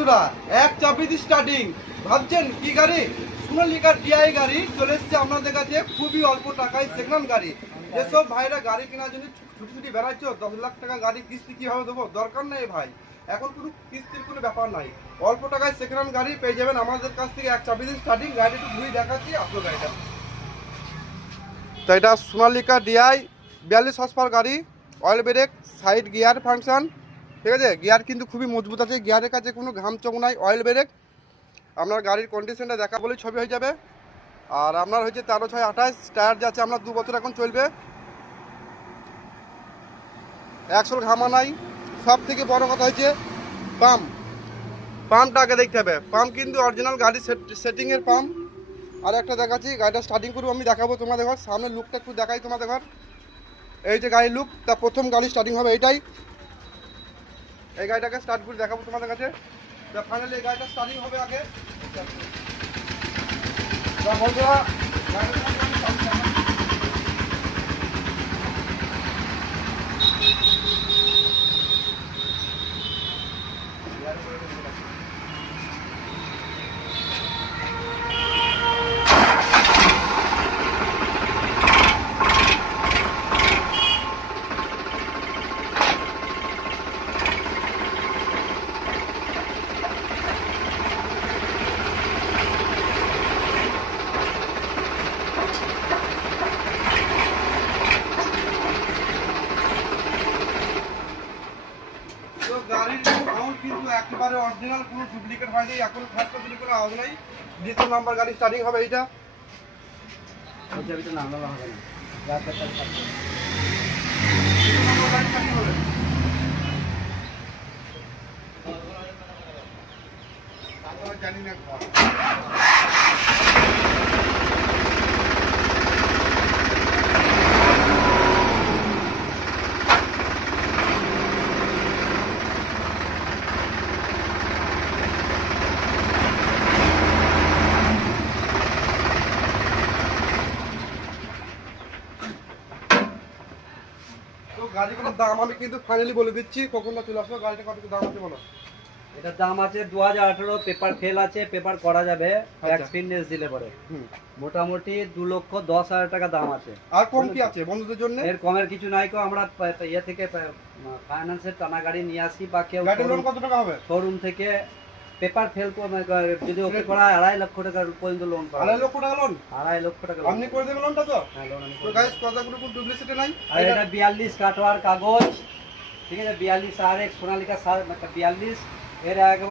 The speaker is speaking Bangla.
বন্ধুরা 124 স্টার্টিং ভাবছেন কি গাড়ি? সোনালিকা ডিআই গাড়ি চলে এসছে আপনাদের কাছে খুবই অল্প টাকায় সেকেন্ড গাড়ি। যেসব ভাইরা গাড়ি কেনার জন্য ছুটি ছুটি বেড়াচ্ছ 10 লাখ টাকা গাড়ি কিস্তি কীভাবে দেবো, দরকার নেই ভাই। এখন কোনো কিস্তির কোনো ব্যাপার নাই, অল্প টাকায় সেকেন্ড গাড়ি পেয়ে যাবেন আমাদের কাছ থেকে। 124 স্টার্টিং গাড়িটা একটু ঘুরে দেখাচ্ছি আসলো গাড়িটা। তো এটা সোনালিকা ডিআই 42 হর্স পাওয়ার গাড়ি, oil brake, side gear function, ঠিক আছে। গিয়ার কিন্তু খুবই মজবুত আছে, গিয়ারের কাছে কোনো ঘাম চোখ নাই, অয়েল ব্রেক। আপনার গাড়ির কন্ডিশনটা দেখা বলেই ছবি হয়ে যাবে। আর আপনার হচ্ছে 13/6/28 টায়ার যাচ্ছে আপনার 2 বছর এখন চলবে, 100 ঘামা নাই। সব থেকে বড় কথা হচ্ছে পাম্পটা আগে দেখতে হবে। পাম্প কিন্তু অরিজিনাল গাড়ির সেটিংয়ের পাম্প। আর একটা দেখাচ্ছি, গাড়িটা স্টার্টিং করবো আমি দেখাবো তোমাদের ঘর। সামনের লুকটা একটু দেখাই তোমাদের ঘর। এই যে গাড়ির লুক, তা প্রথম গাড়ি স্টার্টিং হবে এইটাই। এই গাড়িটাকে স্টার্ট করে দেখাবো তোমাদের কাছে। তা ফাইনালি এই গাড়িটা স্টার্টিং হবে আগে। তা বন্ধুরা গাড়ির সাউন্ড কিন্তু একেবারে অরিজিনাল, কোনো ডুপ্লিকেট হয়নি, এখন ফার্স্ট কপি কোনো আওয়াজ নেই। দ্বিতীয় নাম্বার গাড়ি স্টার্টিং হবে এইটা। দ্বিতীয় নাম্বার গাড়ি স্টার্টিং হবে। জানি না গাড়িগুলোর দাম আমি কিন্তু ফাইনালি বলে দিচ্ছি, কখনটা চলে আসলো। গাড়িটা কত দাম আছে বলো? এটার দাম আছে 2018, পেপার ফেল আছে, পেপার করা যাবে, ট্যাক্স ফিটনেস দিলে পরে মোটামুটি 2,10,000 টাকা দাম আছে। আর কম কি আছে বন্ধুদের জন্য? এর কমের কিছু নাই। আমরা ইয়ে থেকে ফাইন্যান্সের টানা গাড়ি নিয়ে আসি, বা কেউ গাড়ির লোন কত টাকা হবে? শোরুম থেকে পেপার ফেল যদি ওকে করা 2.5 লক্ষ টাকা পর্যন্ত লোন পাবে। 2.5 লক্ষ টাকা লোন? 2.5 লক্ষ টাকা আপনি করে দেবেন লোনটা তো? হ্যাঁ, লোন আমি তো গাইস কথা কোনো ডুপ্লিসিটি নাই। আর এটা 42 কাটোয়ার কাগজ, ঠিক আছে। 42 আর এক সোনালিকা 42 এর আগে